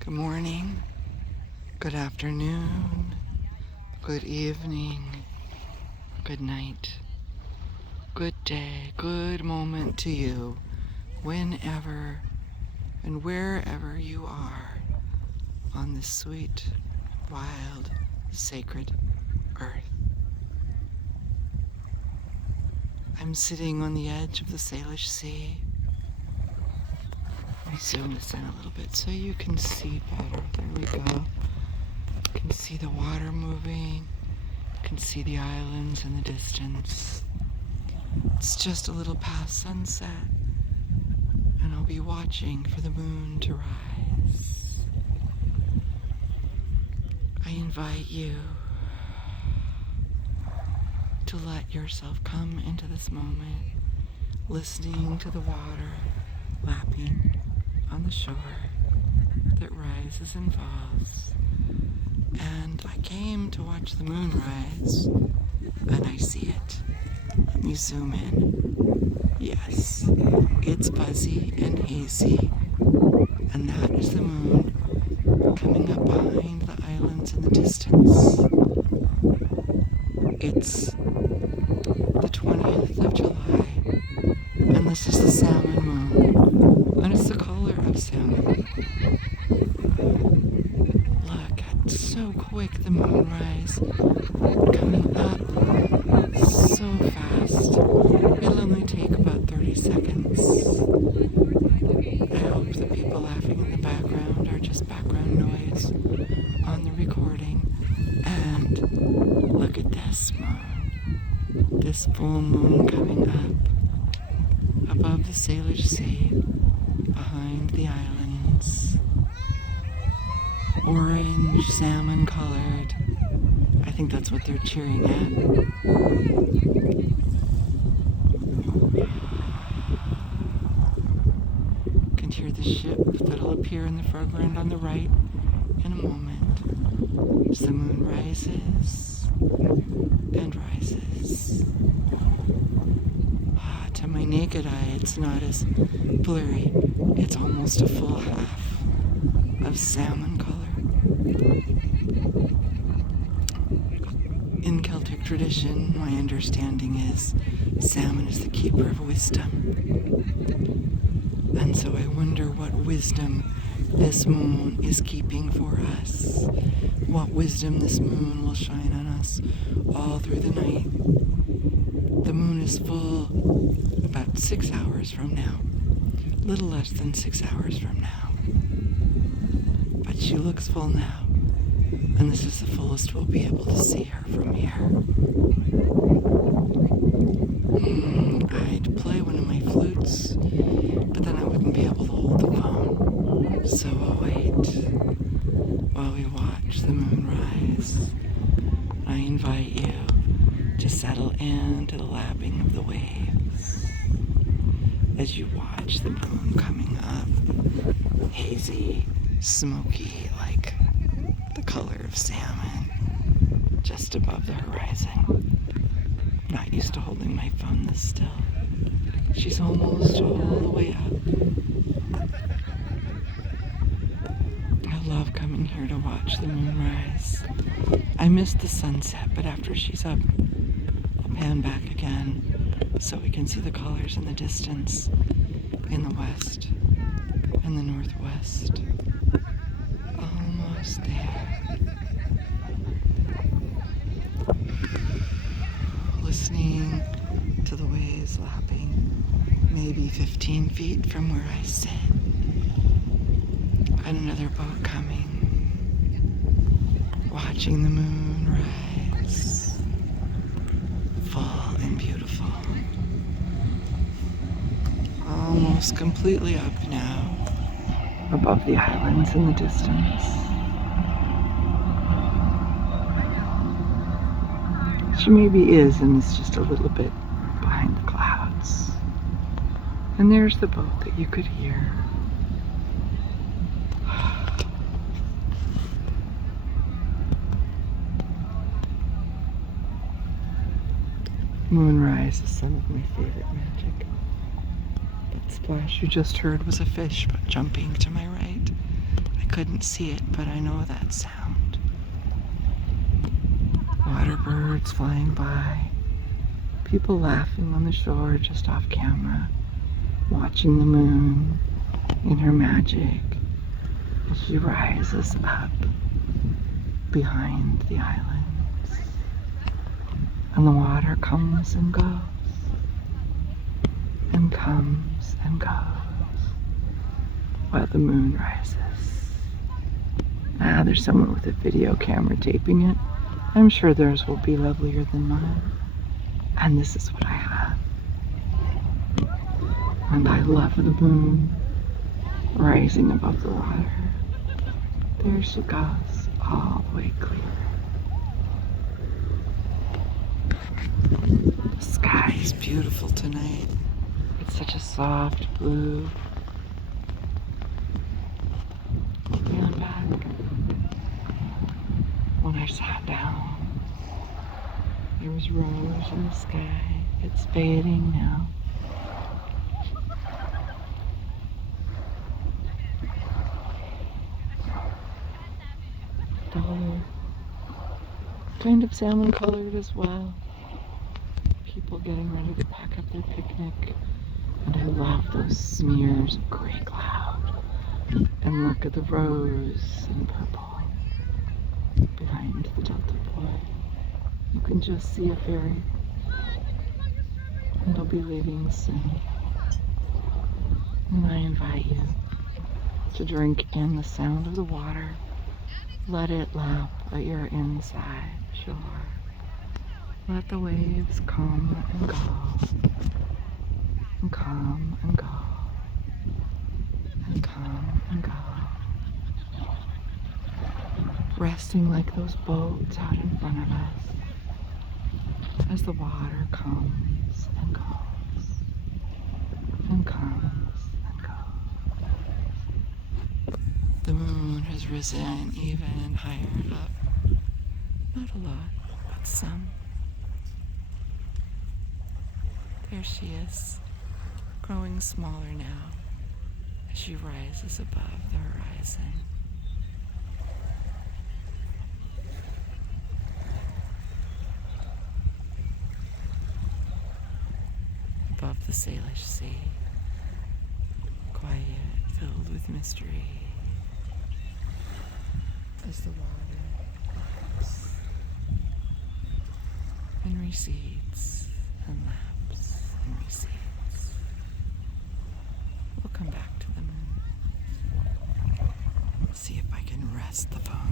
Good morning, good afternoon, good evening, good night, good day, good moment to you, whenever and wherever you are on this sweet, wild, sacred earth. I'm sitting on the edge of the Salish Sea. Let me zoom this in a little bit so you can see better. There we go. You can see the water moving. You can see the islands in the distance. It's just a little past sunset, and I'll be watching for the moon to rise. I invite you to let yourself come into this moment, listening to the water lapping on the shore that rises and falls. And I came to watch the moon rise, and I see it. Let me zoom in. Yes, it's fuzzy and hazy, and that is the moon coming up behind the islands in the distance. It's the 20th of July, and this is the salmon moon, and it's the color of salmon. Look, it's so quick, the moonrise, coming up so fast. It'll only take about 30 seconds. I hope the people laughing in the background are just background noise on the recording. And look at this moon, this full moon coming up above the Salish Sea, behind the islands. Orange, salmon colored. I think that's what they're cheering at. You can hear the ship that'll appear in the foreground on the right in a moment as the moon rises and rises. To my naked eye, it's not as blurry. It's almost a full half of salmon color. In Celtic tradition, my understanding is salmon is the keeper of wisdom. And so I wonder what wisdom this moon is keeping for us. What wisdom this moon will shine on us all through the night. The moon is full about 6 hours from now. A little less than 6 hours from now. But she looks full now. And this is the fullest we'll be able to see her from here. I'd play one of my flutes, but then I wouldn't be able to hold the phone. So we'll wait while we watch the moon rise. I invite you to settle into the lapping of the waves as you watch the moon coming up, hazy, smoky, like the color of salmon, just above the horizon. Not used to holding my phone this still. She's almost all the way up. I love coming here to watch the moon rise. I missed the sunset, but after she's up, I'll pan back again so we can see the colors in the distance, in the west and the northwest. Almost there. Listening to the waves lapping, maybe 15 feet from where I sit, and another boat coming, watching the moon rise, full and beautiful. Almost completely up now, above the islands in the distance. She maybe is, and it's just a little bit behind the clouds. And there's the boat that you could hear. Moonrise is some of my favorite magic. That splash you just heard was a fish jumping to my right. I couldn't see it, but I know that sound. Water birds flying by. People laughing on the shore just off camera. Watching the moon in her magic as she rises up behind the islands. And the water comes and goes. And comes and goes while the moon rises. Ah, there's someone with a video camera taping it. I'm sure theirs will be lovelier than mine. And this is what I have. And I love the moon rising above the water. There she goes, all the way clear. The sky is beautiful tonight. It's such a soft blue. Feeling back when I sat down, there was rose in the sky. It's fading now. Duller, kind of salmon colored as well. People getting ready to pack up their picnic. And I love those smears of gray cloud. And look at the rose and purple behind the Delta Boy. You can just see a ferry. And they'll be leaving soon. And I invite you to drink in the sound of the water. Let it lap at your inside shore. Let the waves come and go. And come and go. And come and go. Resting like those boats out in front of us as the water comes and goes. And comes and goes. The moon has risen even higher up. Not a lot, but some. There she is, growing smaller now as she rises above the horizon. Above the Salish Sea, quiet, filled with mystery, as the water laps and recedes and laps and recedes. We'll come back to the moon. See if I can rest the phone.